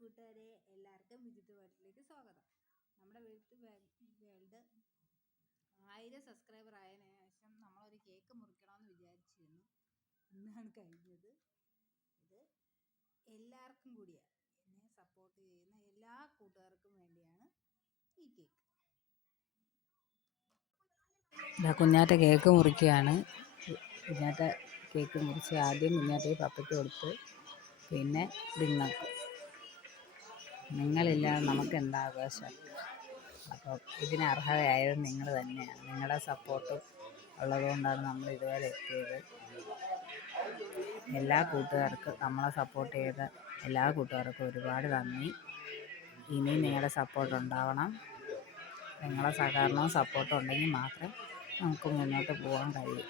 കൂട്ടുകാരെ എല്ലാവർക്കും വിജിത്ത് വേൾഡിലേക്ക് സ്വാഗതം. നമ്മുടെ വിജിത്ത് വേൾഡ് ആയിരം സബ്സ്ക്രൈബർ ആയതിനു ശേഷം നമ്മളൊരു കേക്ക് മുറിക്കണമെന്ന് വിചാരിച്ചിരുന്നു. ഇന്നാണ് കഴിഞ്ഞത്. ഇത് എല്ലാവർക്കും കൂടിയാണ് എന്നെ സപ്പോർട്ട് ചെയ്യുന്ന എല്ലാ കൂട്ടുകാർക്കും വേണ്ടിയാണ് ഈ കേക്ക്. കുഞ്ഞാറ്റ കേക്ക് മുറിക്കുകയാണ്. കുഞ്ഞാറ്റ കേക്ക് മുറിച്ച് ആദ്യം കുഞ്ഞാറ്റയെ പപ്പയ്ക്ക് കൊടുത്ത് പിന്നെ നിങ്ങൾക്ക് നിങ്ങളില്ലാതെ നമുക്ക് എന്താ ആഘോഷം അപ്പോൾ ഇതിന് അർഹതയായത് നിങ്ങൾ തന്നെയാണ്. നിങ്ങളുടെ സപ്പോർട്ട് ഉള്ളതുകൊണ്ടാണ് നമ്മൾ ഇതുവരെ എത്തിയത്. എല്ലാ കൂട്ടുകാർക്കും നമ്മളെ സപ്പോർട്ട് ചെയ്ത എല്ലാ കൂട്ടുകാർക്കും ഒരുപാട് നന്ദി. ഇനിയും നിങ്ങളുടെ സപ്പോർട്ട് ഉണ്ടാവണം. നിങ്ങളുടെ സഹകരണവും സപ്പോർട്ടും ഉണ്ടെങ്കിൽ മാത്രം നമുക്ക് മുന്നോട്ട് പോകാൻ കഴിയൂ.